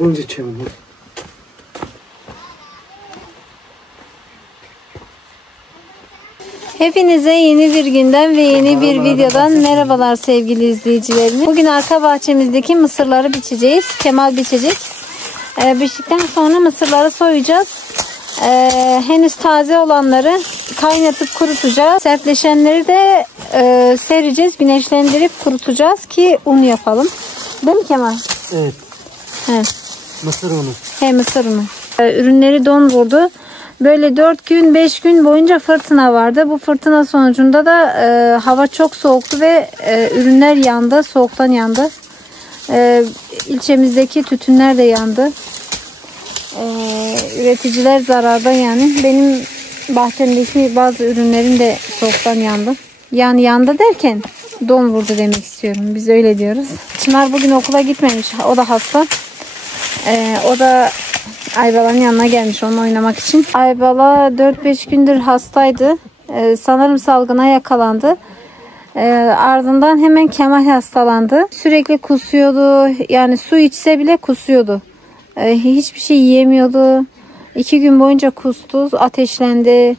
bunca çevir. Hepinize yeni bir günden ve yeni bir videodan merhabalar sevgili izleyicilerimiz. Bugün arka bahçemizdeki mısırları biçeceğiz. Kemal biçecek. Biçtikten sonra mısırları soyacağız. Henüz taze olanları kaynatıp kurutacağız. Sertleşenleri de sereceğiz. Güneşlendirip kurutacağız ki un yapalım. Değil mi Kemal? Evet. He. Mısır unu. He, mısır unu. Ürünleri don vurdu. Böyle 4 gün 5 gün boyunca fırtına vardı. Bu fırtına sonucunda da hava çok soğuktu ve ürünler yandı. Soğuktan yandı. İlçemizdeki tütünler de yandı. Üreticiler zararda yani. Benim bahçemdeki bazı ürünlerim de soğuktan yandı. Yani yandı derken don vurdu demek istiyorum. Biz öyle diyoruz. Çınar bugün okula gitmemiş. O da hasta. O da Aybala'nın yanına gelmiş onunla oynamak için. Aybala 4-5 gündür hastaydı. Sanırım salgına yakalandı. Ardından hemen Kemal hastalandı. Sürekli kusuyordu. Yani su içse bile kusuyordu. Hiçbir şey yiyemiyordu. 2 gün boyunca kustu. Ateşlendi.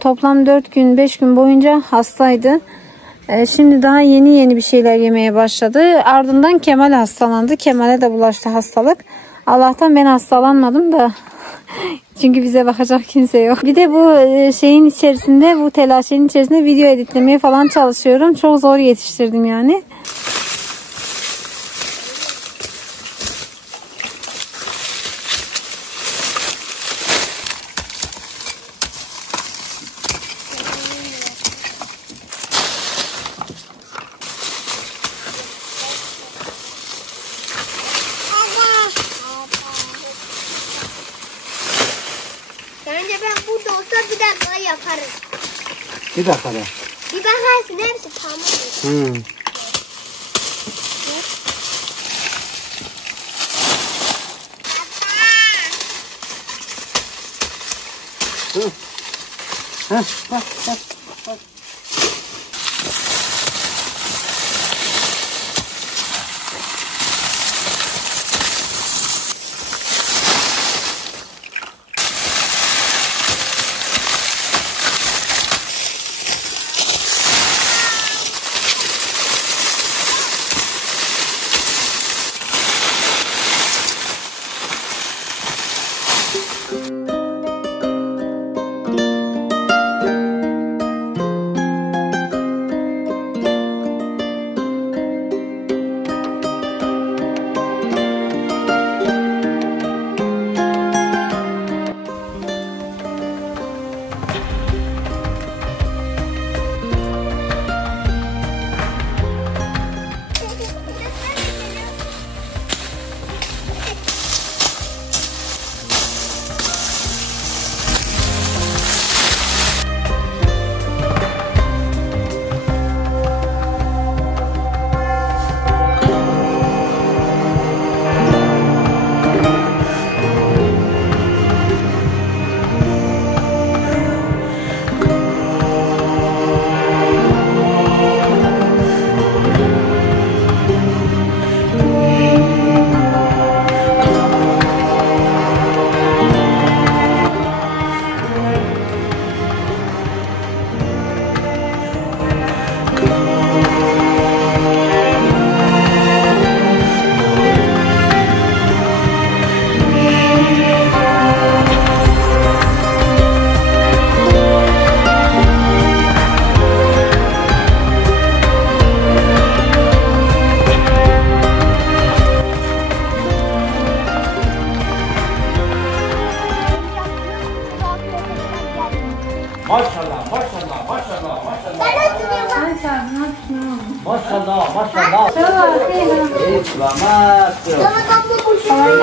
Toplam 4 gün 5 gün boyunca hastaydı. Şimdi daha yeni bir şeyler yemeye başladı. Ardından Kemal hastalandı. Kemal'e de bulaştı hastalık. Allah'tan ben hastalanmadım da. Çünkü bize bakacak kimse yok. Bir de bu şeyin içerisinde, bu telaşenin içerisinde video editlemeye falan çalışıyorum. Çok zor yetiştirdim yani. Bence ben burada olsa bir dakika yaparım. Bir dakika da. Bir bakarsın hepsi tamam. Maşallah.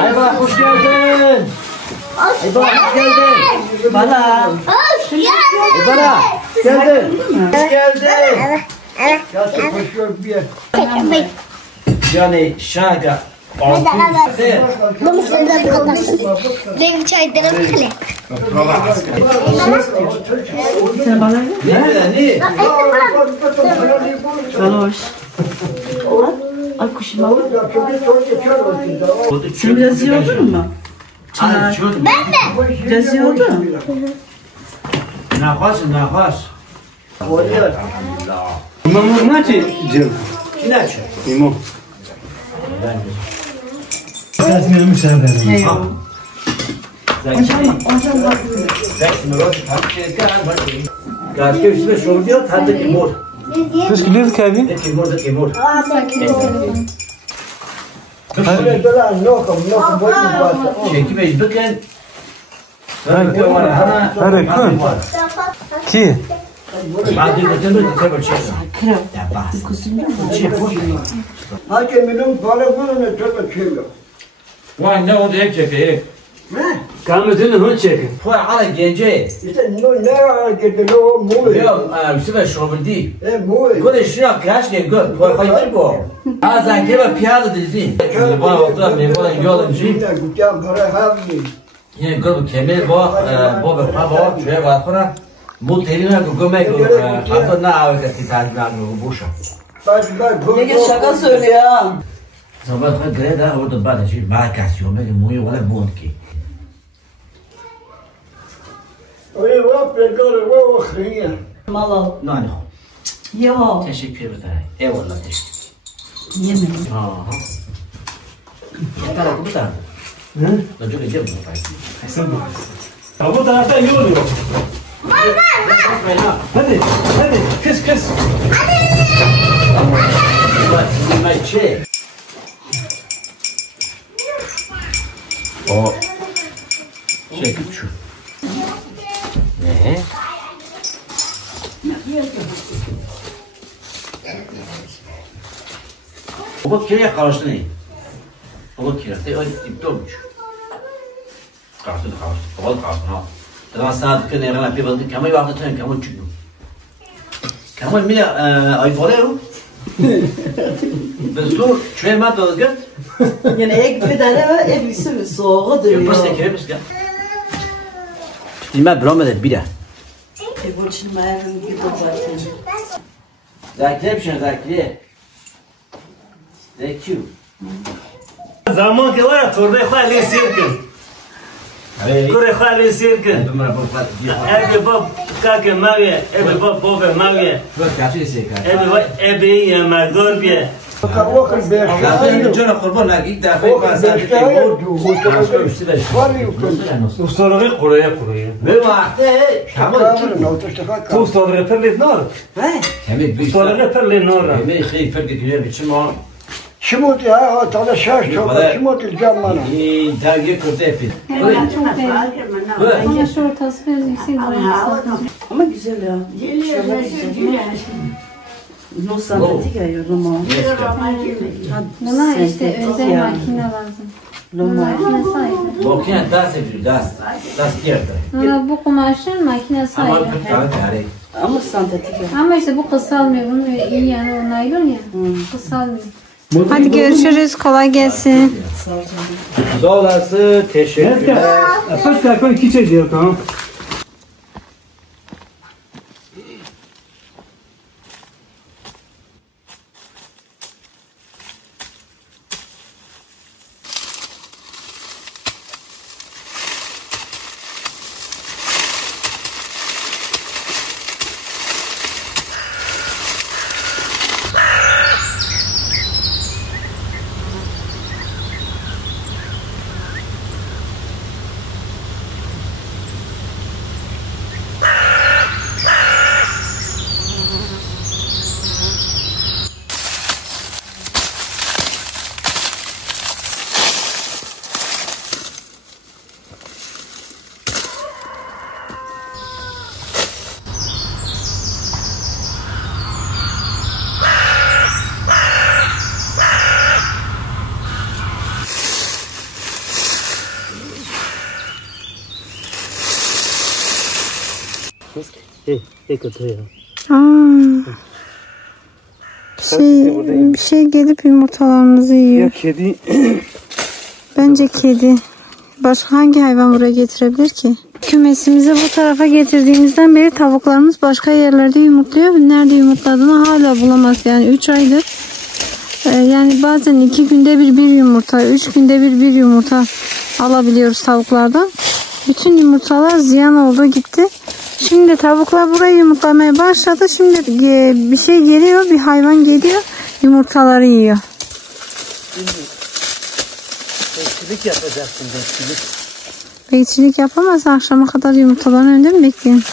Ayba hoş geldin. Ayba hoş geldin. Bana. Hoş geldin. Bana. Geldin. Hoş geldin. Gel hoş gördüm. Yani şaga. Bu mısırda kalmasın. Benim çaylarım kale. Sen bana ne? Hoş. Ay kuşum alır. Sen biraz yiyordun mu? Ben de. Biraz yiyordun. Nefes, nefes. İmam ne ki? Kim açıyor? İmam. Ben de. Biraz gelmiş abi. Eyvallah. Gazke üstüne şov diyor, tadı timur. Kaç kilo kabi? Timur da timur. Çeki mecburen. Hadi kun. Ki? Ben de götürdüm, tabii çek. Kral. Ya bas. Hakeminin para bulunu çok açıyor. Vay ne oldu hep çekeyim. Kalmadığını hın çekin. Vay ala gence. İşte ne hareketi o mu? Yok, üstüne şov değil. Mu. Kule şuna kaç ne gör, vay hayır bu. Azan keba piyada dedi. Bana baktılar, ben bana yoluncu. Gutyan para havli. Yine gör kemer bu baba şöyle var sonra bu terine gömek hatta ne avet titanlar bu boşa. Ege şaka söylüyor. Sabah kadar da orada bana şey markasyon benim muyu wala bond ki. Oye vap pedor o khriya. Mal al. Nani. Yok. Teşekkür ederim. Eyvallah teşekkür. Yemedim. Ha. Ya bu da. Hı? Ne çok acayip bu fay. Sen de. Ya bu taraftan iyi oluyor. Hadi, hadi, kız kız. My chair. O. Çek şu. Ne? Bu kiraya karıştı ne? Bu kiraya de öyle iptal olmuş. Karıştı. Oğul karıştı ha. Daha saat ki ne kadar bir balık kamal vakti tane kamal çıkıyor. Kamal mile ay varıyor. Bestu şöyle mi dalga? Yani ek bir tane evlisi mi soğuğu duruyor. Yapış da kiremiz ya. İlme bromede bir de. Bu için ayarını bir toplatayım. Zakire bir şey zakire. Zekû. Zaman ki var ya torda khali sirkin. Kure khali sirkin. Ebi bab kake maviye, ebi bab bobe maviye. Bak kaçı sekar. Ebi yemek dorbiye. Vakit Zaten cana kurban lagi ilk defa fazla tekrar. Üstüne. Ustalığı kuraya. Ve vakti şamur. Tu ustalığı perli nar. He? Kemik bir Ustalığı perli nar. Kemik xeyif fark ediyor biçim o. Şimut ya tala şaş çok şimut ilgamana. Dergi kurdu epin. Yaş ortası biraz yüksek oraya. Ama güzel ya. Şöyle güzel. No sandatik ya Roma. Buna işte özel makine lazım. Makine sahibi. Makine das yapıyor das. Das yerde. Ama bu kumaşın makine Ama sahibi. bir tane tane. Ama sandatik ya. Ama işte bu kısalmıyor. Bunun iyi yani o naylon ya. Kısalmıyor. Hadi görüşürüz. Kolay gelsin. Sağ olasın. Teşekkürler. Afet kalkan kiçe diyor tamam. Bir şey gelip yumurtalarımızı yiyor. Kedi. Bence kedi. Başka hangi hayvan buraya getirebilir ki? Kümesimizi bu tarafa getirdiğimizden beri tavuklarımız başka yerlerde yumurtluyor. Nerede yumurtladığını hala bulamaz. Yani 3 aydır Yani bazen 2 günde bir yumurta, 3 günde bir yumurta alabiliyoruz tavuklardan. Bütün yumurtalar ziyan oldu gitti. Şimdi tavuklar burayı yumurtlamaya başladı. Şimdi bir şey geliyor, bir hayvan geliyor, yumurtaları yiyor. Bekçilik yapacaksın, bekçilik. Bekçilik yapamaz, akşama kadar yumurtaların önünde mi bekleyeyim?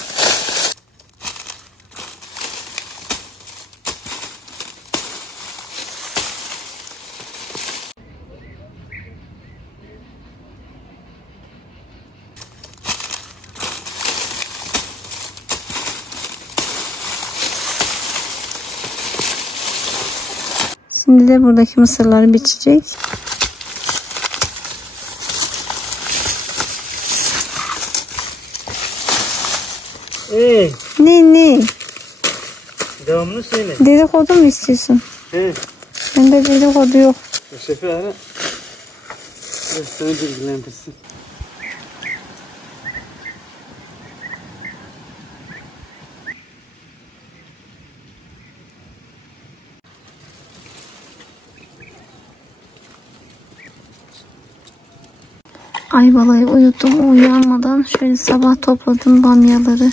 Şimdi de buradaki mısırları biçecek. Ne? Devamını söyle. Dedikodu mu istiyorsun? He. Bende dedikodu yok. Şefi ara. Biraz seni bilgilendirsin. Ayvalayı uyuttum, uyanmadan şöyle sabah topladım bamyaları.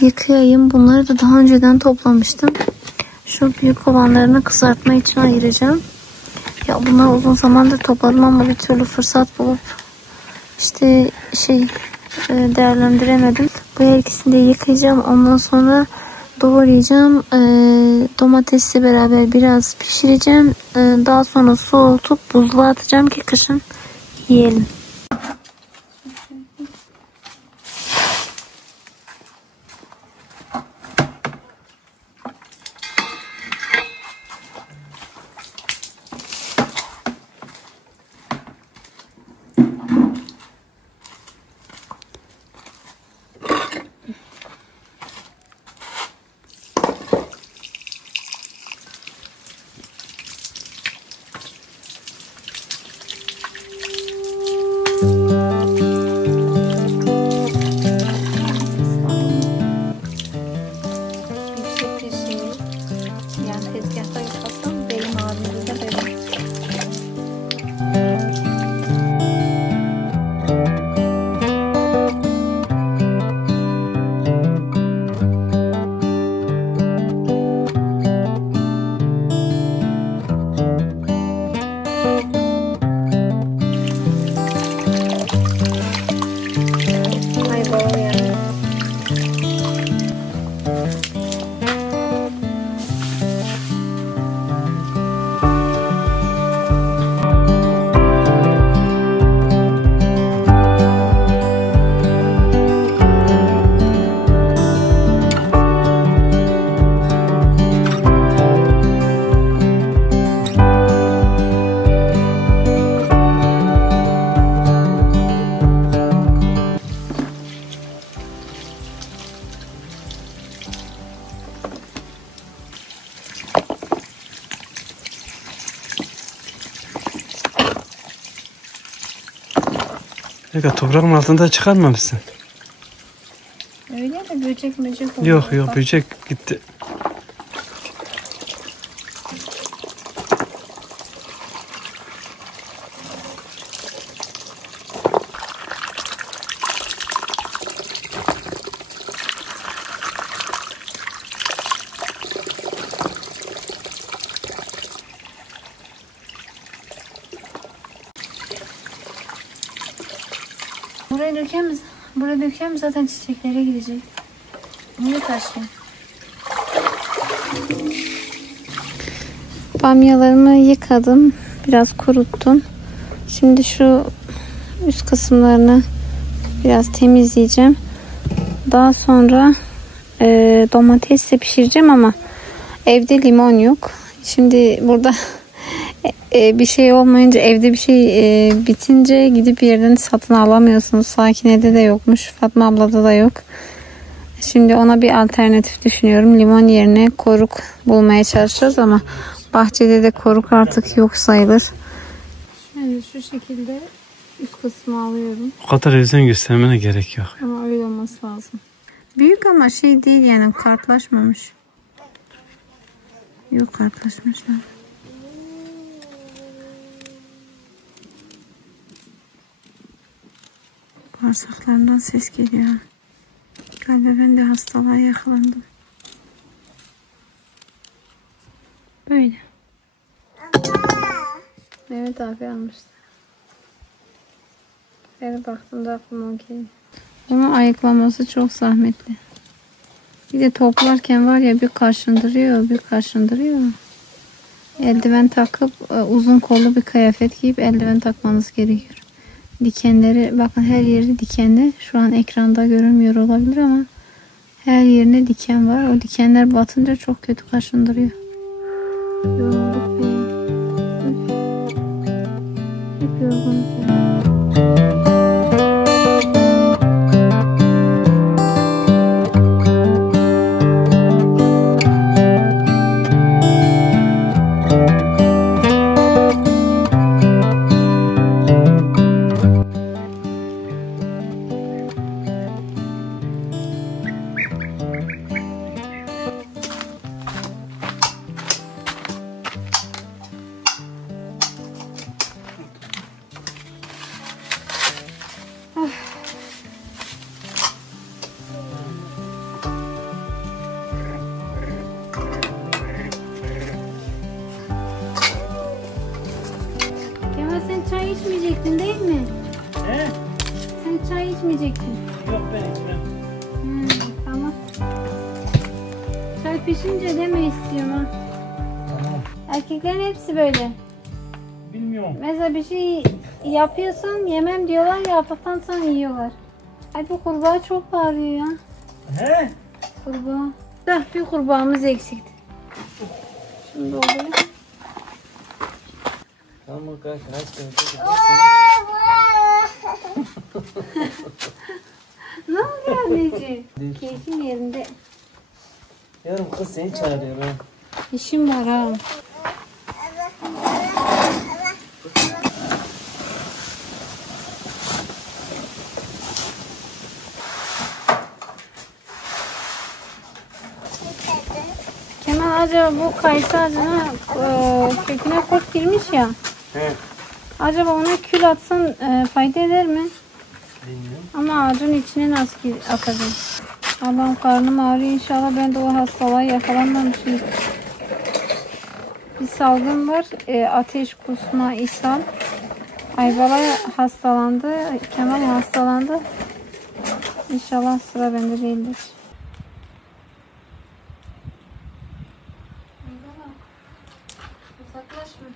Yıkayayım. Bunları da daha önceden toplamıştım. Şu büyük kovanlarını kızartma için ayıracağım. Ya bunlar uzun zamandır topladım ama bir türlü fırsat bulup işte değerlendiremedim. Bu her ikisini de yıkayacağım. Ondan sonra doğrayacağım. Domatesle beraber biraz pişireceğim. Daha sonra soğutup buzluğa atacağım ki kışın yiyelim. Peki toprağın altında çıkarmamışsın. Öyle de böcek oldu. Yok böcek gitti. Buraya döken mi zaten çiçeklere gidecek. Bunu taşıyayım. Bamyalarımı yıkadım. Biraz kuruttum. Şimdi şu üst kısımlarını biraz temizleyeceğim. Daha sonra domatesle pişireceğim ama evde limon yok. Şimdi burada bir şey olmayınca, evde bir şey bitince gidip bir yerden satın alamıyorsunuz. Sakine'de de yokmuş. Fatma ablada da yok. Şimdi ona bir alternatif düşünüyorum. Limon yerine koruk bulmaya çalışacağız ama bahçede de koruk artık yok sayılır. Yani şu şekilde üst kısmı alıyorum. O kadar özen göstermene gerek yok. Ama öyle olması lazım. Büyük ama şey değil yani, kartlaşmamış. Yok, kartlaşmışlar. Bağırsaklarından ses geliyor. Galiba ben de hastalığa yakalandım. Böyle. Mehmet abi almıştı. Her baktığımda aklıma o geliyor. Onu ayıklaması çok zahmetli. Bir de toplarken var ya bir kaşındırıyor, bir kaşındırıyor. Eldiven takıp uzun kollu bir kıyafet giyip eldiven takmanız gerekiyor. Dikenleri bakın, her yeri dikenli. Şu an ekranda görünmüyor olabilir ama her yerine diken var. O dikenler batınca çok kötü kaşındırıyor. Yorulduk be. Hep yorgunuz ya. Çay içmeyecektin değil mi? He? Sen çay içmeyecektin. Yok ben içmem. Tamam. Çay pişince deme istiyorum ha. Tamam. Erkeklerin hepsi böyle. Bilmiyorum. Mesela bir şey yapıyorsan yemem diyorlar, yaptıktan sonra yiyorlar. Ay bu kurbağa çok bağırıyor ya. He? Kurbağa. Da bir kurbağamız eksikti. Şimdi oluyor. Tamam arkadaşlar. Ne oluyor anneciğim? Keyfim yerinde. Yarın kız seni çağırıyor ha. İşim var ha. Kemal, acaba bu kayısı ağacına köküne kurt girmiş ya. He. Acaba ona kül atsan fayda eder mi? Bilmiyorum. Ama ağacın içine nasıl atacağım? Allah'ım, karnım ağrıyor, inşallah ben de o hastalığa yakalanmamışım. Bir salgın var, ateş, kusma, ishal. Aybala hastalandı, Kemal hastalandı. İnşallah sıra bende değildir. Aybala, uzaklaşma.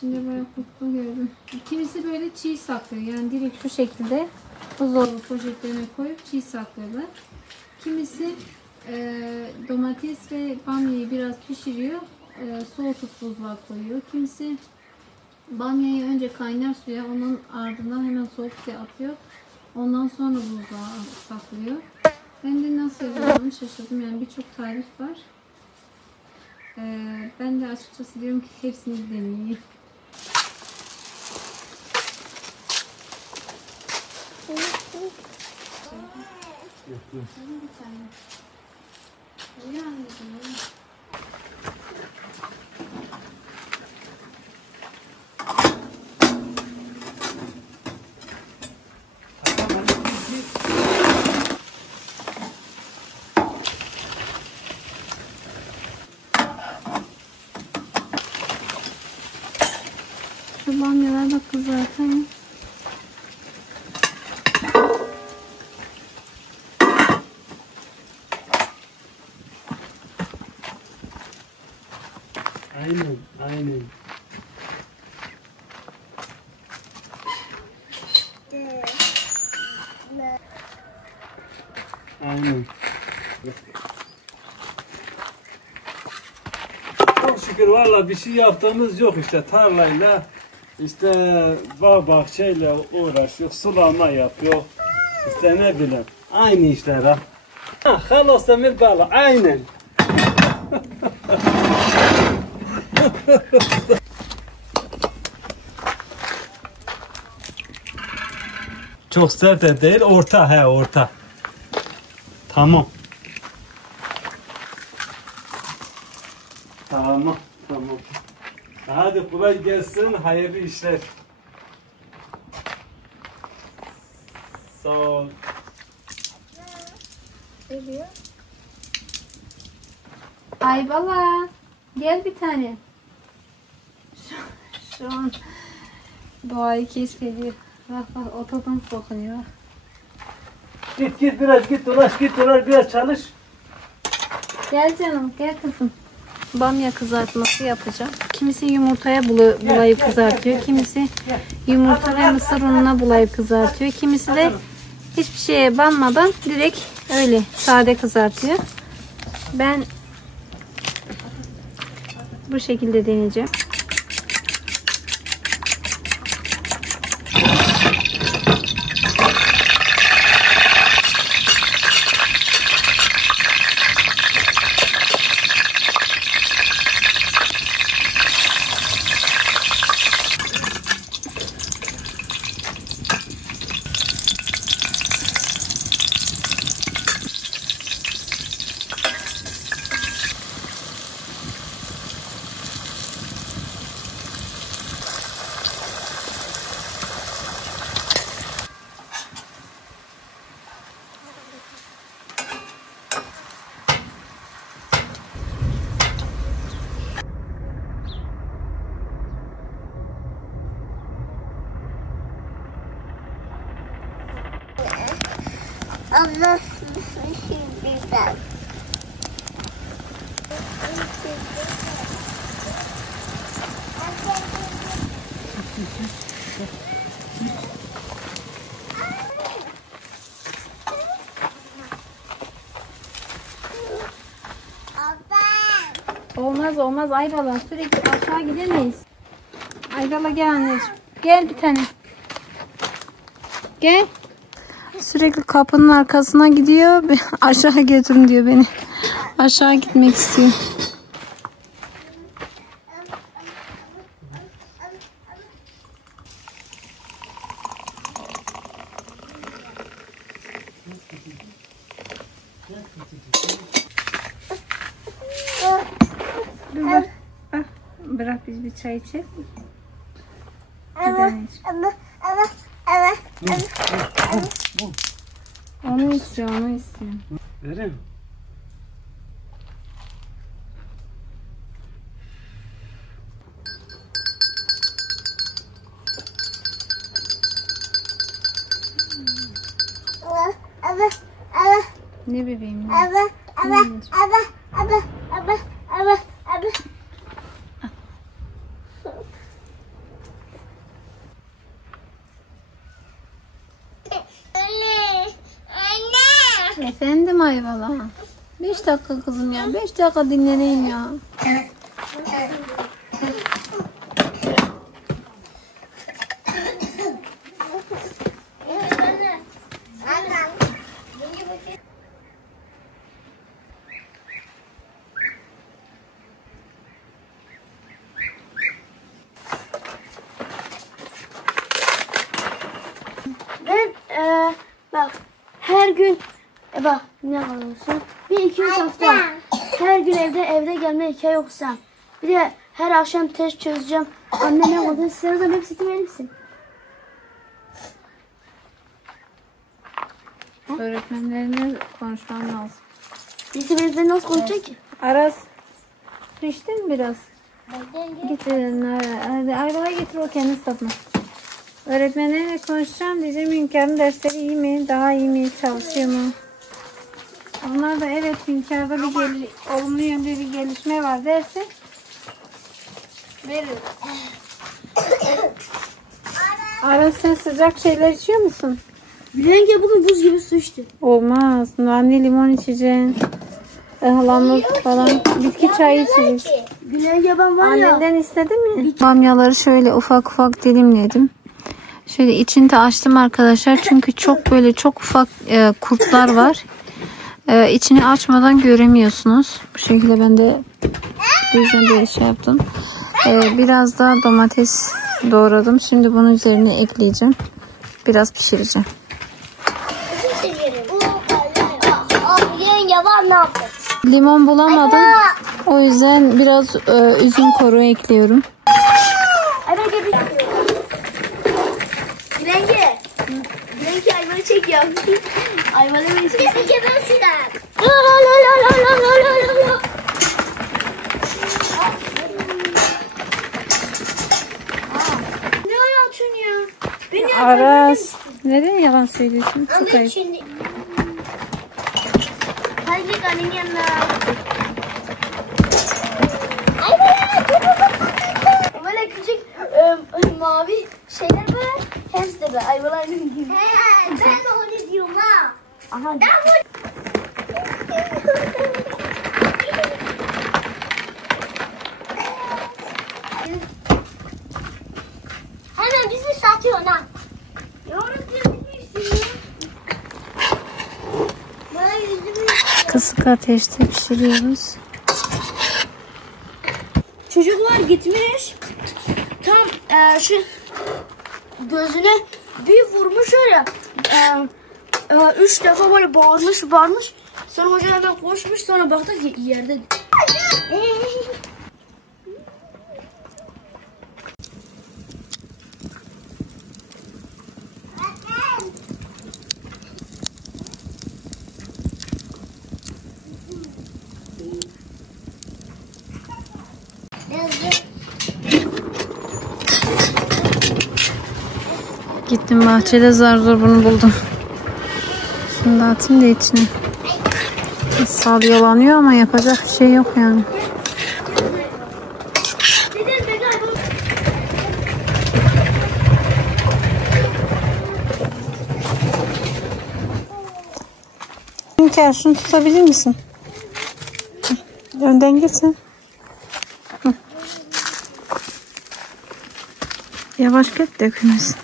Şimdi böyle kutlu gördüm. Kimisi böyle çiğ saklıyor. Yani direkt şu şekilde buzdolabı poşetlerine koyup çiğ saklıyorlar. Kimisi domates ve bamyayı biraz pişiriyor. Soğutup buzluğa koyuyor. Kimisi bamyayı önce kaynar suya, onun ardından hemen soğuk suya atıyor. Ondan sonra buzluğa saklıyor. Ben de nasıl yapacağımı şaşırdım. Yani birçok tarif var. Ben de açıkçası diyorum ki hepsini deneyeyim. Şu bamyalar da kızartayım. Aynen, aynen. Aynen. şükür valla bir şey yaptığımız yok işte tarlayla işte bahçeyle uğraşıyor, sulama yapıyor. İşte ne bileyim aynı işler ha. Halos Emir Bala aynen. Çok sert de değil, orta orta. Tamam. Tamam. Hadi kolay gelsin, hayırlı işler. Sağ ol. Ay bala. Gel bir tane. Şu an doğayı keşfediyor. Bak otodan sokunuyor. Git biraz dolaş biraz çalış. Gel canım gel kızım. Bamya kızartması yapacağım. Kimisi yumurtaya bulayıp kızartıyor. Kimisi yumurta ve mısır ununa bulayıp kızartıyor. Kimisi de hiçbir şeye banmadan direkt öyle sade kızartıyor. Ben bu şekilde deneyeceğim. Allah şimdiden. Olmaz Aybala, sürekli aşağı gidemeyiz. Aybala gel anneciğim. Gel bir tane. Gel. Sürekli kapının arkasına gidiyor. Aşağı götürün diyor beni. Aşağı gitmek istiyor. Dur. Bırak biz bir çay içelim. Onu istiyor. Vereyim. Ne bebeğim? Efendim Ayvala. 5 dakika kızım ya. 5 dakika dinleneyim ya. Ben bak her gün bak ne alıyorsun? 1-2-3 hafta her gün evde gelme hikaye okusam. Bir de her akşam test çözeceğim. Anne ne oldu? Size o zaman hepsini verir misin? Öğretmenlerine konuşmam lazım. Birisi benimle nasıl konuşacak ki? Aras. Su içtin mi biraz? Getir. Hadi Ayvala getir, o kendi satma. Öğretmenlerle konuşacağım. Diyeceğim Hünkâr'ın dersleri iyi mi? Daha iyi mi? Çalışıyor mu? Onlar da evet Hünkâr'da bir olumlu yönde bir gelişme var derse veririm. Aras, sen sıcak şeyler içiyor musun? Bülent bugün buz gibi su içti. Olmaz. Nane limon içeceksin. ıhlamur falan bitki çayı içeriz. Güney yaban var ya. Annenden istedi mi? Bamyaları şöyle ufak ufak dilimledim. Şöyle içini de açtım arkadaşlar. Çünkü çok ufak kurtlar var. İçini açmadan göremiyorsunuz. Bu şekilde ben de bu yüzden böyle şey yaptım. Biraz da domates doğradım. Şimdi bunun üzerine ekleyeceğim. Biraz pişireceğim. Limon bulamadım. O yüzden biraz üzüm koru ekliyorum. Gülenki ayvanı çekiyor. Ayvanı mı çekiyor? Ne anlatıyorsun ya? Beni Aras. Neden yalan söylüyorsun? Çok ayıp. Hadi git annenin yanına. Böyle küçük mavi şeyler böyle. Hepsi de böyle ayvaların gibi. Ben de onu diyorum ha. Aha. Hemen bizi satıyorsun ha. Yavrum diyorsun. Kısık ateşte pişiriyoruz. Çocuklar gitmiş. Tam şu gözüne bir vurmuş öyle. 3 defa böyle bağırmış. Sonra hoca hemen koşmuş. Sonra baktık ki yerde. Gittim bahçede zar zor bunu buldum. Şunu da atayım da içine. Salyalanıyor ama yapacak bir şey yok yani. Hünkar şunu tutabilir misin? Önden gitsin. Yavaş git dökülmesin.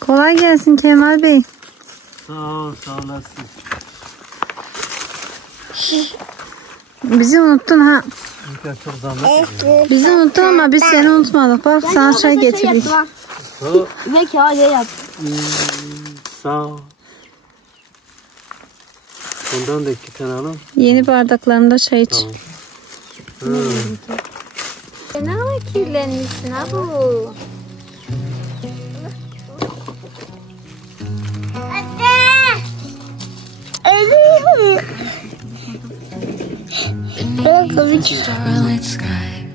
Kolay gelsin Kemal Bey. Sağ ol, sağ olasın. Bizi unuttun ha. Çok zahmet. Bizi unuttun ama biz seni unutmadık. Bak sana çay getirdik. Ve kağıt yap. Sağ ol. Bundan da 2 tane alalım. Yeni bardaklarında çay iç. Tamam. Ne ama kirlenmişsin ha bu. Starlit sky,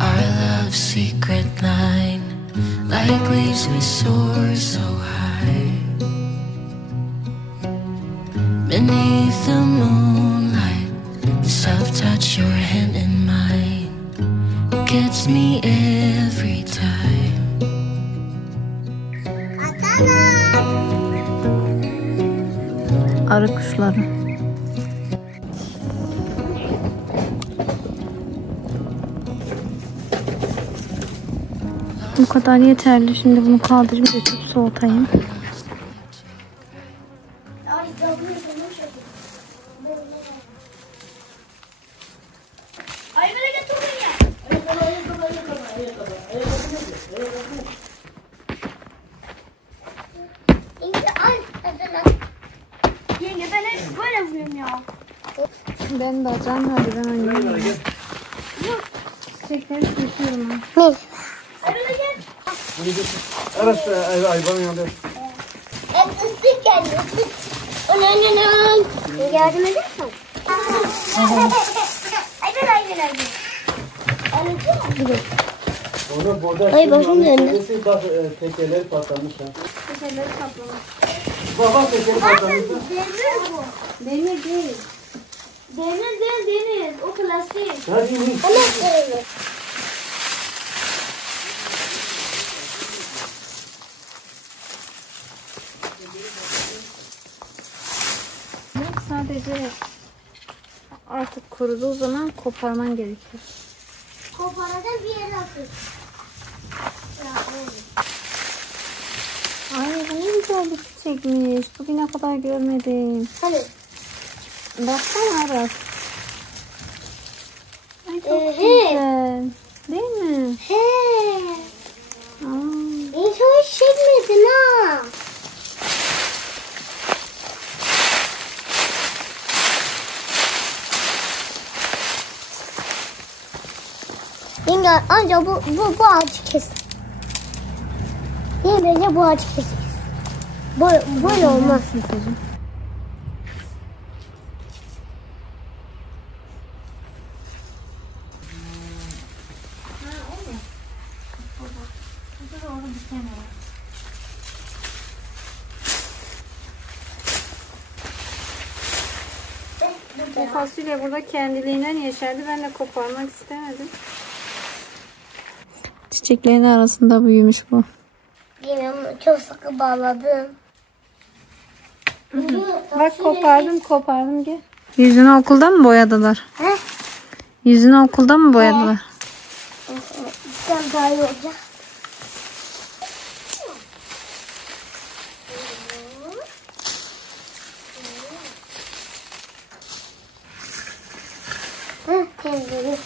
our love's secret line, like leaves we soar so high. Beneath the moonlight, soft touch your hand in mine, gets me every time. Arı kuşları. Bu kadar yeterli. Şimdi bunu kaldırıp götürüp soğutayım. Yenge ben hep böyle vuruyorum ya. Ben bacağım hadi ben oynayayım. Çiçekleri seçiyorum ben. Ayvana gel. Aras ayvanın yanında. Islık geldi ıslık. Yardım edersen. Ayvan. Onu burada. Ay başım döndü. Bak tekeler patlamış ha. Tekerleri kaplamış. Baba tekeri patlamış. Demir bu. Demir değil. Demir değil deniz. O plastik. Hadi in. Sadece kuruduğu zaman koparman gerekiyor. Koparadan bir yere atıyorsun. Ay bu ne güzel bir çiçekmiş. Bugüne kadar görmedim. Hani? Baksana Aras. Ay çok He. güzel. Değil mi? He. Aa. Hiç hoş çekmedin ha. Yenge anca bu ağacı kes. Niye bence bu ağacı kes. Böyle olmaz. Bu fasulye burada kendiliğinden yeşerdi. Ben de koparmak istemedim. Çiçeklerin arasında büyümüş bu. Yine çok sıkı bağladım. Bak kopardım gel. Yüzünü okulda mı boyadılar? He? Yüzünü okulda mı boyadılar? Sen daha iyi olacak. Hı, kendini.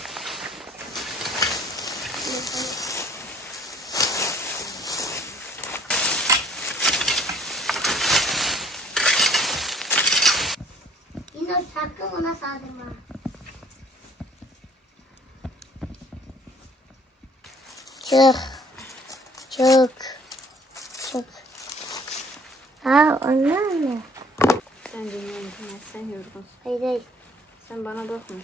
Yine sakın ona saldırma. Çık. Ha, onlar mı? Sen dinle, sen yorgunsun. Hayır. Sen bana bakma.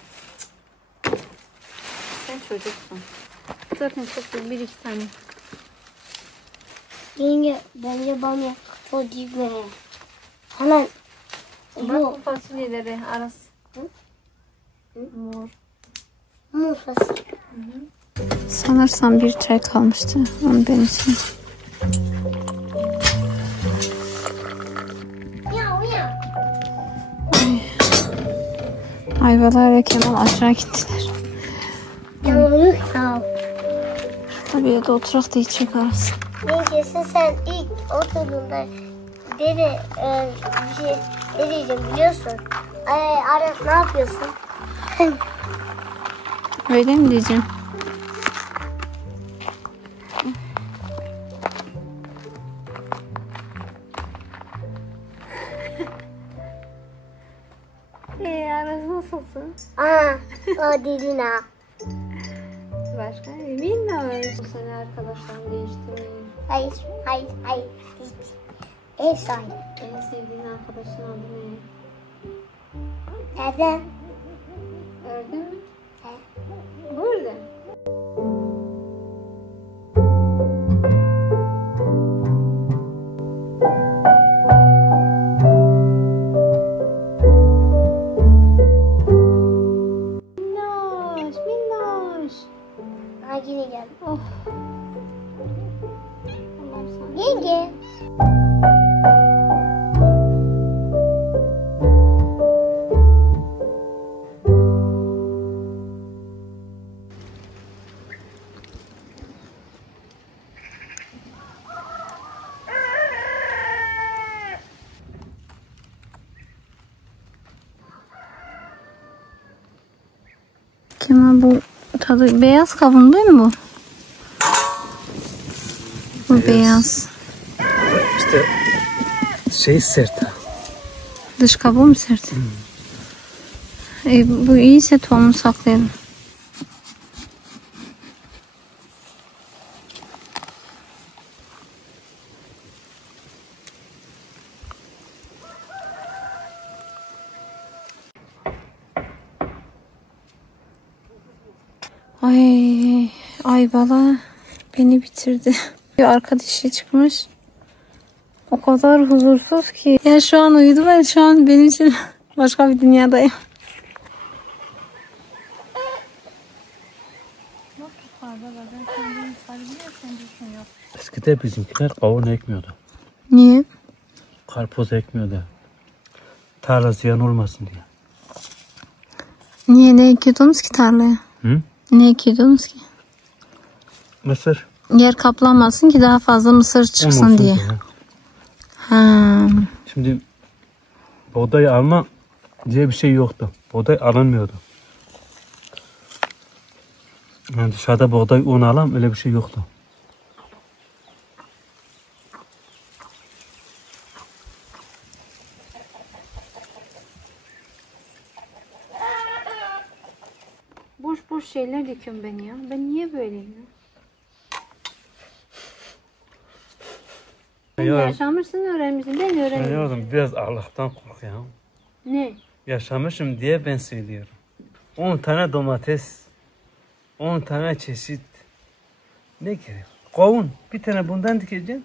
Sen çocuksun. Zaten çok bir iki tane. Yenge, bence bana o dibine. Hemen Bak bu fasulyeleri Aras. Mor. mufası. Sanırsam bir çay kalmıştı. Onu ben için. Ayvalar ve Kemal aşağı gittiler. Tabii de oturak da içecek Aras. Neyse sen ilk oturduğunda dedi bir şey ne diyeceğim biliyorsun. Aras ne yapıyorsun? Öyle mi diyeceğim? Aras nasılsın? O dedin ha. Başka minnoş. Bu sene arkadaşlarını değiştirmeyin. Hayır. Ev sahibi. En sevdiğin arkadaşın adı ne? Nereden? Ördün mü? Burada. Minnoş. Ha yine gel. Oh. Yenge. Kemal bu tadı beyaz kavun değil mi bu? Bu beyaz. İşte şey sert. Dış kabuğu mu sert? Bu iyiyse tohumunu saklayalım. Ay bala beni bitirdi. Bir arkadaşı çıkmış. O kadar huzursuz ki. Ya şu an uyudu ve şu an benim için başka bir dünyadayım. Eskide bizimkiler kavun ekmiyordu. Niye? Karpuz ekmiyordu. Tarla ziyan olmasın diye. Niye, ne ekiyordunuz ki tarlaya? Hı? Ne ekiyordunuz ki? Mısır. Yer kaplanmasın ki daha fazla mısır çıksın olsun diye. diye. Ha. Şimdi buğday alma diye bir şey yoktu. Buğday alınmıyordu. Yani dışarıda buğday un alam öyle bir şey yoktu. Boş boş şeyler döküyorum ben ya. Ben niye böyleyim ya? Sen yaşamışsın, öğrenmişsin. Ben öğrenmiyorum. Biliyorum, biraz Allah'tan kork ya. Ne? Yaşamışım diye ben söylüyorum. 10 tane domates, 10 tane çeşit. Ne gerek? Kavun. Bir tane bundan dikeceksin.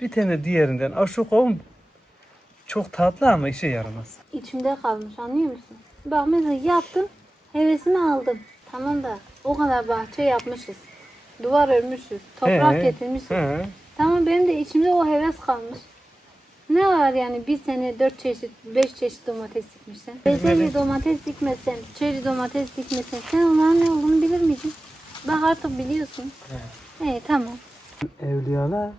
Bir tane diğerinden. Şu kavun çok tatlı ama işe yaramaz. İçimde kalmış, anlıyor musun? Bak mesela yaptım, hevesimi aldım. Tamam da o kadar bahçe yapmışız. Duvar örmüşüz, toprak getirmişiz. He. Tamam, benim de içimde o heves kalmış. Ne var yani bir sene 4 çeşit, 5 çeşit domates dikmişsen. Bezelye domates dikmesen, çeri domates dikmesen sen onların ne olduğunu bilir miydin? Bak artık biliyorsun. Tamam. Evliyalar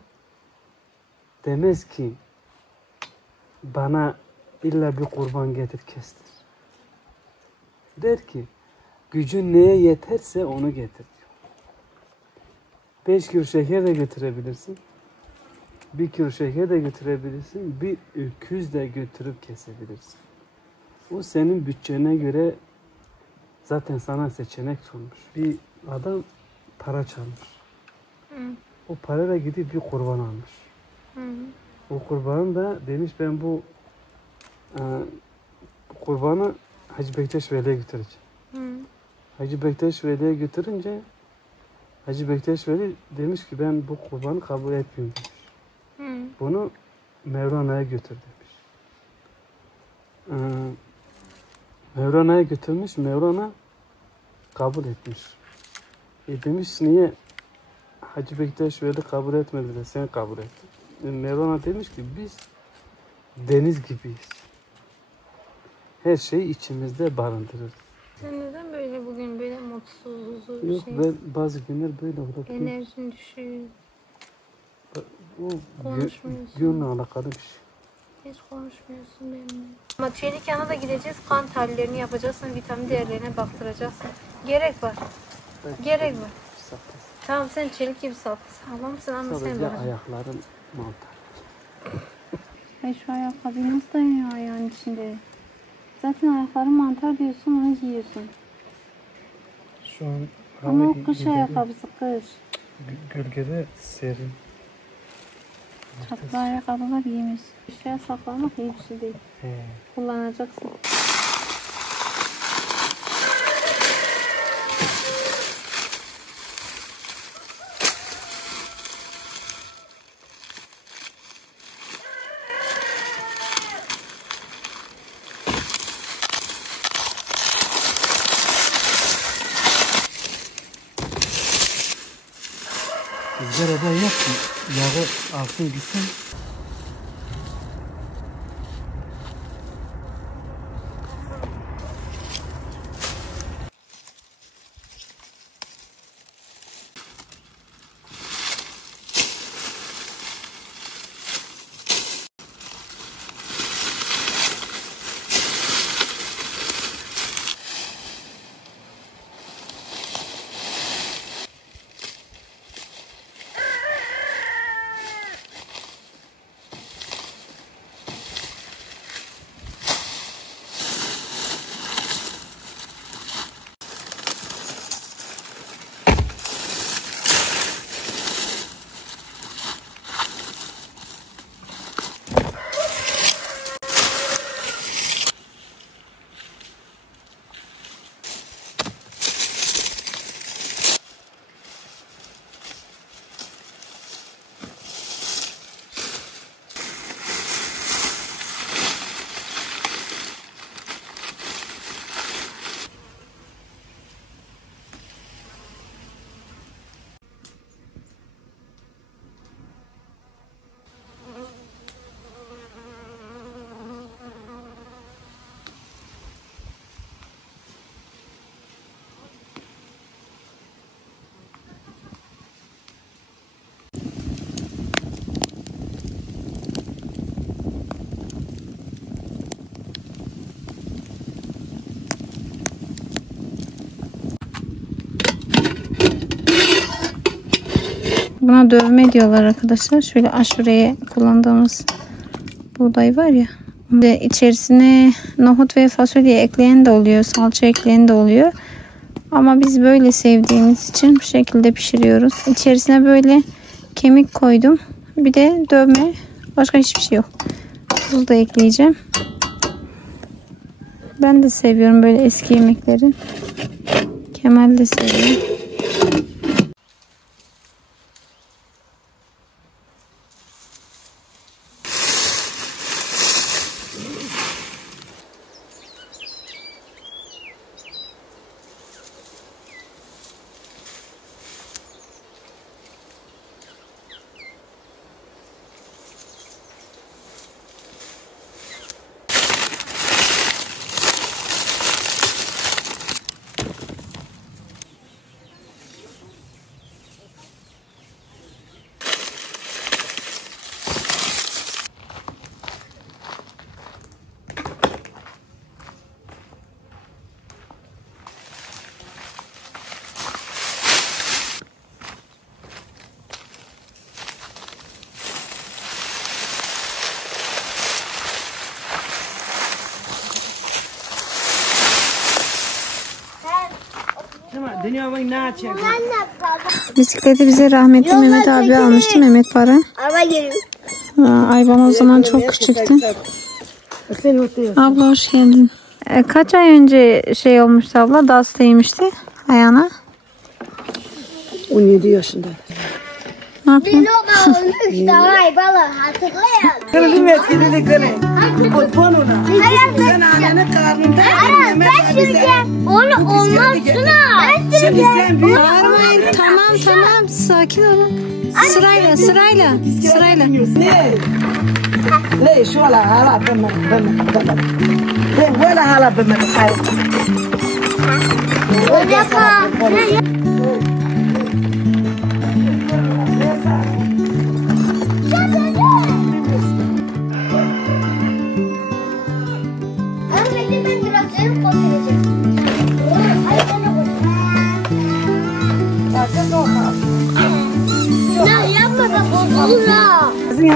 demez ki bana illa bir kurban getir kestir. Der ki gücün neye yeterse onu getir diyor. 5 kilo şeker de götürebilirsin. 1 kilo şeker de götürebilirsin. Bir öküz de götürüp kesebilirsin. O senin bütçene göre zaten sana seçenek sunmuş. Bir adam para çalmış. O parayla gidip bir kurban almış. O kurbanı da demiş ben bu kurbanı Hacı Bektaş Veli'ye götüreceğim. Hacı Bektaş Veli'ye götürünce Hacı Bektaş Veli demiş ki ben bu kurbanı kabul etmiyorum demiş. Bunu Mevlana'ya götür demiş. Mevlana'ya götürmüş, Mevlana kabul etmiş. Demiş niye Hacı Bektaş Veli kabul etmedi de sen kabul ettin. Mevlana demiş ki biz deniz gibiyiz. Her şeyi içimizde barındırır. Sen neden böyle bugün böyle mutsuz, Yok ben bazı günler böyle olur. enerjin düşüyor, O konuşmuyorsun. günle alakalı bir şey. Hiç konuşmuyorsun benimle. Ama çelik yana da gideceğiz, kan tahlillerini yapacaksın, vitamin değerlerine baktıracaksın. Gerek var. Gerek var. Tamam sen çelik gibi safsın. Allah'ımsın ama sen Sadece var. ayakların mantar. Ay şu ayakkabıyı nasıl dayanıyor ayağın içinde? Zaten ayakların mantar diyorsun, onu giyiyorsun. Şu an Ama o kış ayakkabısı, kış. gölgede serin. Çatlı ayakkabılar giymiş. Eşya saklamak iyi bir şey değil. Kullanacaksın. Izgarada yap ki yağı alsın gitsin. Buna dövme diyorlar arkadaşlar. Şöyle aşureye kullandığımız buğday var ya. Ve içerisine nohut ve fasulye ekleyen de oluyor. Salça ekleyen de oluyor. Ama biz böyle sevdiğimiz için bu şekilde pişiriyoruz. İçerisine böyle kemik koydum. Bir de dövme. Başka hiçbir şey yok. Tuz da ekleyeceğim. Ben de seviyorum böyle eski yemekleri. Kemal de seviyor. Bisikleti bize rahmetli Mehmet abi almıştı. Mehmet para. Ayvan o zaman çok küçüktü. Abla hoş geldin. Kaç ay önce şey olmuştu abla? DAS değmişti ayağına. 17 yaşında. Ne yapıyorsun? Kırılım etkili kırı. Kurban ona. Sen annenin karnında. Ben süreceğim. Onu olmaz Suna. Ben süreceğim. Bağırmayın. Tamam. Sakin olun. Sırayla. Ne? Şu ala hala bana. Ne böyle hala bana. Öyle yapma.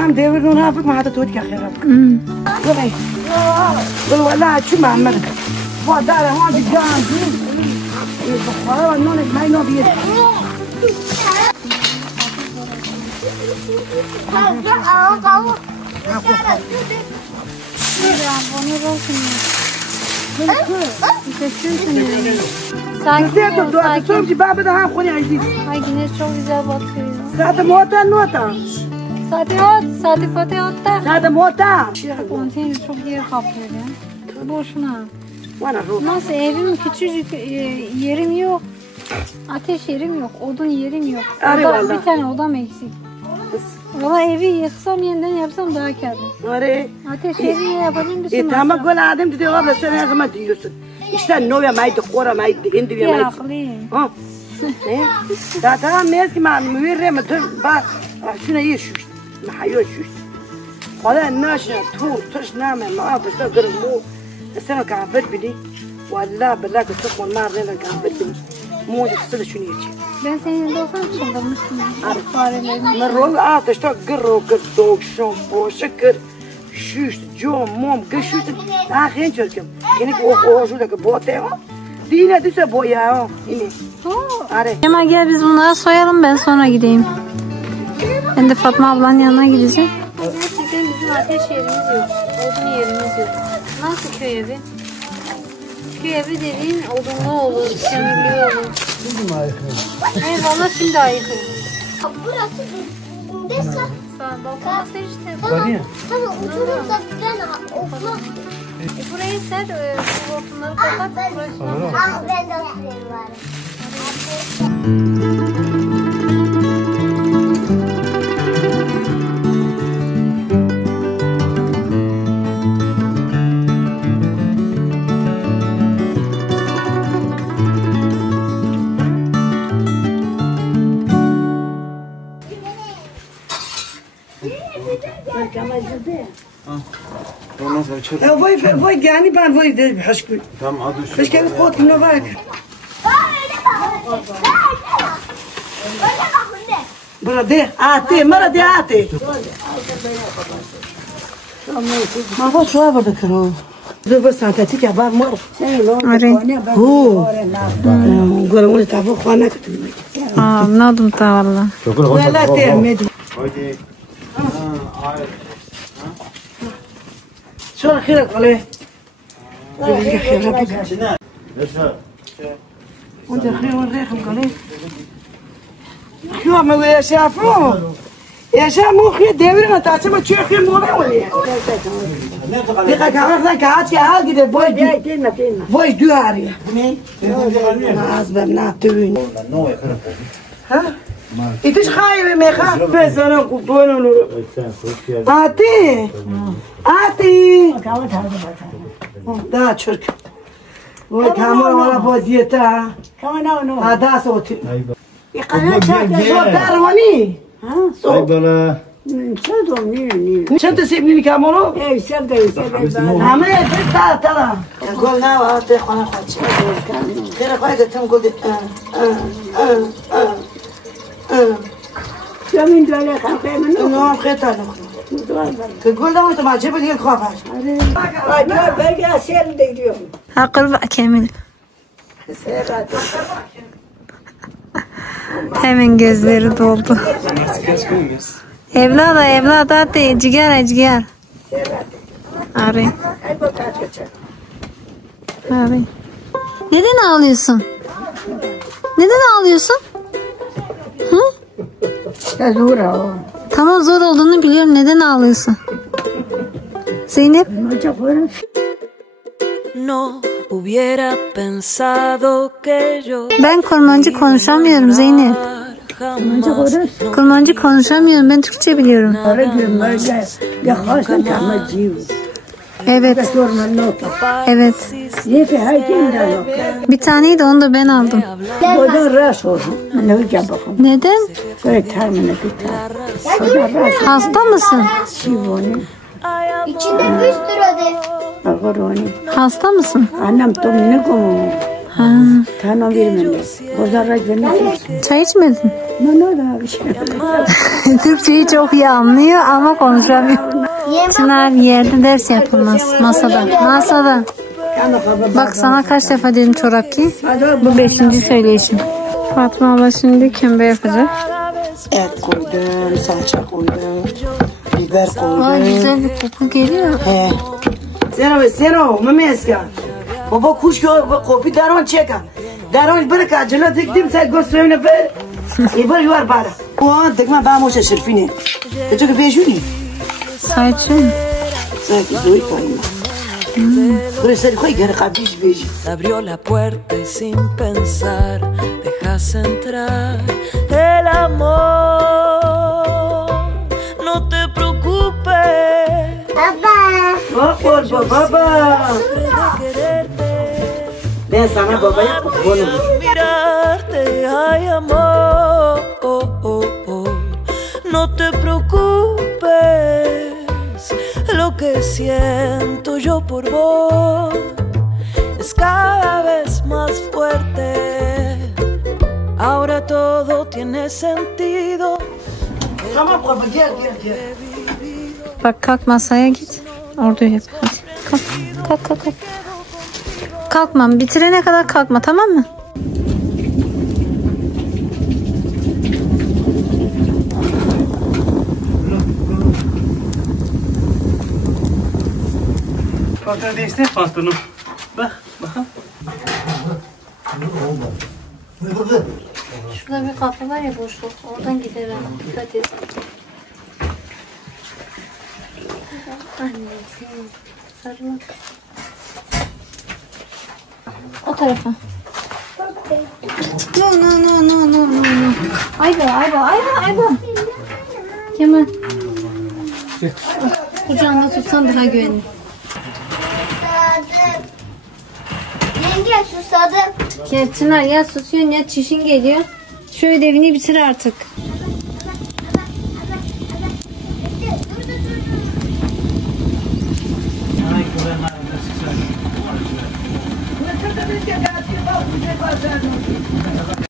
هم دورون هافك ما حتى تودك خيرك. قول والله شو ما عمرك. ما دار هون بجان. يبخروا نونك ما ينوبي. Sakin. بابا ده هم خوني عزيز. Ay güneş çok güzel batıyor. ساعة موتا نوتا. Saati Fatih hatta. ساعة موتا. Konteyner çok yer kaplıyor ya. Boşuna. وانا روح. Nasıl evim küçücük yerim yok. Ateş yerim yok. Odun yerim yok. Bir tane odam eksik. Valla evi yıksam yeniden yapsam daha kârlı. Öyle. Ateş yerini yapabilir misin? Tamam gol adem dedi abla sen her zaman diyorsun. İşte noya maydı kora maydı hindi Ya maydı. haklıyım. Ha. Ne? Da tamam ne ki ma müvirre mi tüm bak şuna iyi şu. Mahayo şu. Valla naşa tuş name ma basta gırmı. Sen kafir bili. Valla billah çok mal ne kafir bili. Mu işte şunu yiyecek. Ben senin yanında olsam çıldırmıştım. Farelerini. Merol işte gırro gırdo şampo şeker. Şuş, jom, mom, gışuş. Ha gençerkim. Yine o şu da bote o. Dine düşe boya o. Yine. Are. Kemal gel biz bunları soyalım ben sonra gideyim. Ben de Fatma ablanın yanına gideceğim. Gerçekten bizim ateş yerimiz yok. Odun yerimiz yok. Nasıl köy evi? Köy evi dediğin odunlu olur, kömürlü olur. Şimdi mi ayıkıyor? Hayır valla şimdi ayıkıyor. Burası Desa. Balkonda işte. Tamam oturursak ben okla. Burayı ser, bu hortumları kapat. Burayı soğuk. Ben de oturuyorum bari. Voi gani ban voi de bihashku. Tamam hadi şu. Keşke bir kot novak. Burada de, ate, mara de ate. Ma bu şu avda karo. Zıvır sentetik ya bak mor. Görün tabu khana katılıyor. Anladım ta valla. Valla temedi. Şöyle khire kale. وانت خير وريخم قليل شو ما يا شافو يا شامو خير دورنا تاسم شو خير مو ولا دقيقه كان كاعات كاعات كده بوي بوي دواري ناس بناتين ها ايش خايف ما خاف بس انا كنت اتي دا شرك وای کامل ولا بودیتا کامل هذا صوتي قناه دارواني ها بالا چند سیبلی کاملو ای سب همه ترى قلنا وقت خنا خاطش غير قاعده تنقول شامين دولة خاطر منو انه خيطه تقول له انت ما جبت لي الخوفاش برجع سير ديريهم Akıl bak Kamil. Hemen gözleri doldu. Evlada hadi ciğer. Arayın. Neden ağlıyorsun? Hı? zor o. Tamam zor olduğunu biliyorum. Neden ağlıyorsun? Zeynep? No hubiera pensado que yo Ben Kurmancı konuşamıyorum Zeynep. Kurmancı konuşamıyorum. Ben Türkçe biliyorum. Evet. Evet. Bir taneydi onu da ben aldım. Neden? Hasta mısın? İçinde bir sürü Hasta mısın? Annem ne komu? Ha. Tanım vermedi. Bozarrak vermedi. Çay içmedin? Ne da bir şey. Türkçeyi çok iyi anlıyor ama konuşamıyor. Çınar yerde ders yapılmaz. Masada. Bak sana kaç defa dedim çorap giy. Bu 5. söyleyişim. Fatma abla şimdi kömbe yapacak. Et koydum, salça koydum, biber koydum. Aa, güzel bir koku geliyor. He. Seno, memeska. Baba kuş kopi daron çeka. Daron bırak acele diktim sen gösterine ver. İbar yuvar bara. O an dıkma ben moşa şerfine. Küçük bir juni. Çay için. Sanki zoy kayma. Burası koy geri kabiş beji. abrió la puerta y sin pensar dejas entrar el amor. No te preocupes. Baba. Ben sana babaya bunu. Mirarte, ay amor. No te preocupes. Lo que siento yo por vos es cada vez más fuerte. Ahora todo tiene sentido. Tamam baba gel. Bak kalk masaya git. Orada yap. Hadi. Kalk. Kalkmam. Bitirene kadar kalkma, tamam mı? Pantolon değiştir pantolonu. Bak. Şurada bir kapı var ya, boşluk. Oradan gidelim. Dikkat et. Anneciğim. Sarılın. O tarafa. No. Ayba. Kemal. Kucağında tutsan daha güvenli. Yenge susadım. Ya Çınar, ya susuyorsun ya çişin geliyor. Şu ödevini bitir artık.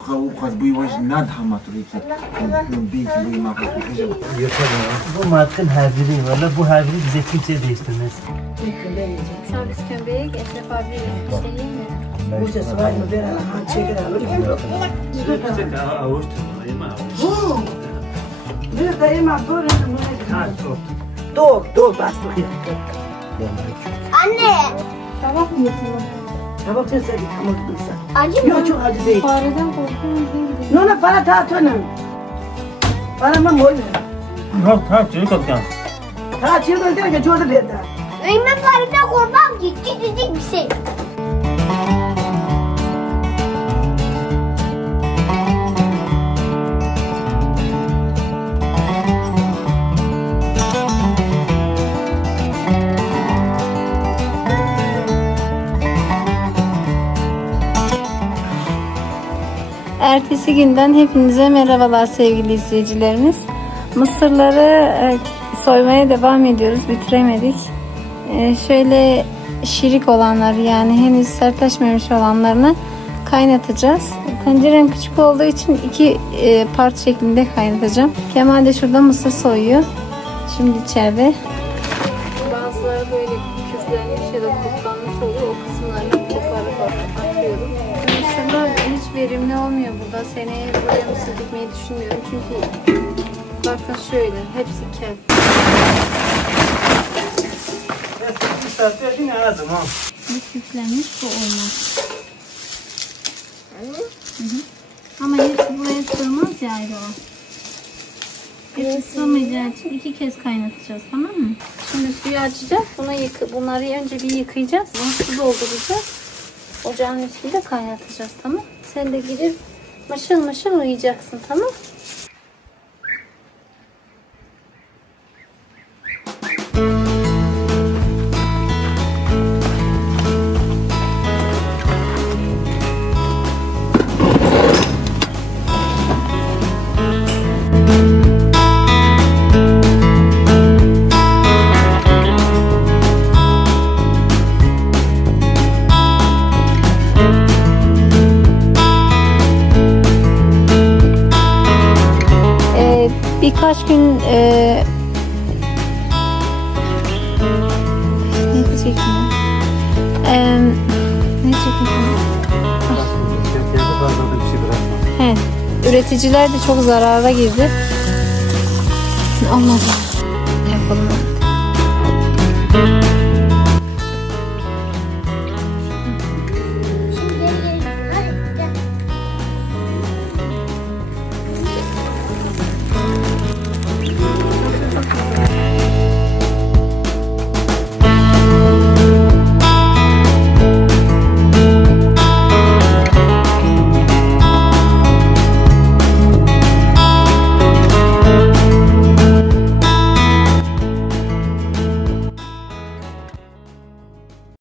خواهد بوی واش ند همه توی که بیت بوی ما Bu markın haviri valla bu haviri bize kimse değiştirmez. Servis kömbeği Eşref abi şey mi? Bu ses var mı? Ben çeker alırım. Bir de yemek böyle. Doğru bastı. Anne. Tabak mı getirdin? Tabak sen sen tamam dursa. Acı mı? Yok çok acı değil. Fareden korkuyorum. Nona para tatonun. Para mı oyun? Tamam çocuk atkan. Ta çılgın diyor ki çoğu verdi. Benim fareden korkmam ki. Cicicik bir şey. Ertesi günden hepinize merhabalar sevgili izleyicilerimiz. Mısırları soymaya devam ediyoruz. Bitiremedik. Şöyle şirik olanları yani henüz sertleşmemiş olanlarını kaynatacağız. Tencerem küçük olduğu için 2 part şeklinde kaynatacağım. Kemal de şurada mısır soyuyor. Şimdi içeride. Bazıları böyle küflenmiş ya da kurtlanmış oluyor. O kısımlarını koparıp atıyorum. Mısırlar hiç verimli olmuyor burada. Seneye buraya mısır dikmeyi düşünmüyorum. Çünkü bakın şöyle hepsi kel. Bu küflenmiş bu olmaz. Ama hepsi buraya sığmaz ya ayrı o. Hepsi sığmayacağı için 2 kez kaynatacağız, tamam mı? Şimdi suyu açacağız. Bunları önce bir yıkayacağız. Su dolduracağız. Ocağın üstünde kaynatacağız, tamam? Sen de gidip mışıl mışıl uyuyacaksın, tamam? Birkaç gün ne diyecektim ya? Ne diyecektim? He, üreticiler de çok zarara girdi. Olmadı. Yapalım.